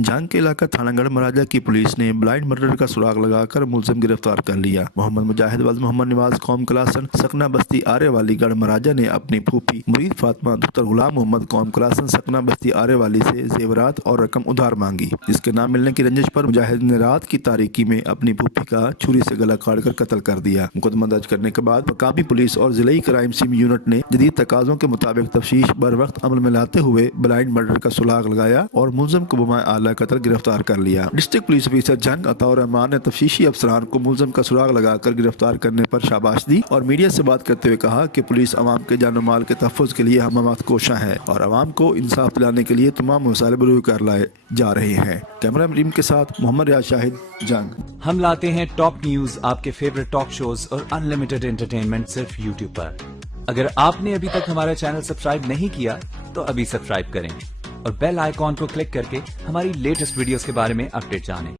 जंग के इलाका थाना गढ़ महाराजा की पुलिस ने ब्लाइंड मर्डर का सुराग लगाकर मुलजिम गिरफ्तार कर लिया। मोहम्मद मुजाहिद वल्द मोहम्मद निवाज कौम क्लासन सकना बस्ती आरे वाली गढ़ महाराजा ने अपनी फूफी मुरीद फातिमा दुख्तर गुलाम मोहम्मद कौम क्लासन सकना बस्ती आरे वाली से जेवरात और रकम उधार मांगी, जिसके ना मिलने की रंजिश पर मुजाहिद ने रात की तारीकी में अपनी फूफी का छुरी से गला काटकर कत्ल कर दिया। मुकदमा दर्ज करने के बाद मकामी पुलिस और जिलाई क्राइम सीन यूनिट ने जदीद तकाजों के मुताबिक तफ्तीश बर वक्त अमल में लाते हुए ब्लाइंड मर्डर का सुराग लगाया और मुलजिम को बमाए आला कत्ल गिरफ्तार कर लिया। डिस्ट्रिक्ट पुलिस ऑफिसर जंग अताउर रहमान ने तफ्तीशी अफसरान को मुलजिम का सुराग लगाकर गिरफ्तार करने पर शाबाश दी और मीडिया से बात करते हुए कहा कि पुलिस अवाम के जान माल के तहफ़्फ़ुज़ के लिए हम कोशा है और अवाम को इंसाफ दिलाने के लिए तमाम मसाइल बरूए कर लाए जा रहे हैं। कैमरा टीम के साथ मोहम्मद रियाज शाहिद, जंग। हम लाते हैं टॉप न्यूज, आपके फेवरेट टॉक शोज और अनलिमिटेड एंटरटेनमेंट सिर्फ यूट्यूब पर। अगर आपने अभी तक हमारा चैनल सब्सक्राइब नहीं किया तो अभी सब्सक्राइब करें और बेल आइकॉन को क्लिक करके हमारी लेटेस्ट वीडियोस के बारे में अपडेट जानें।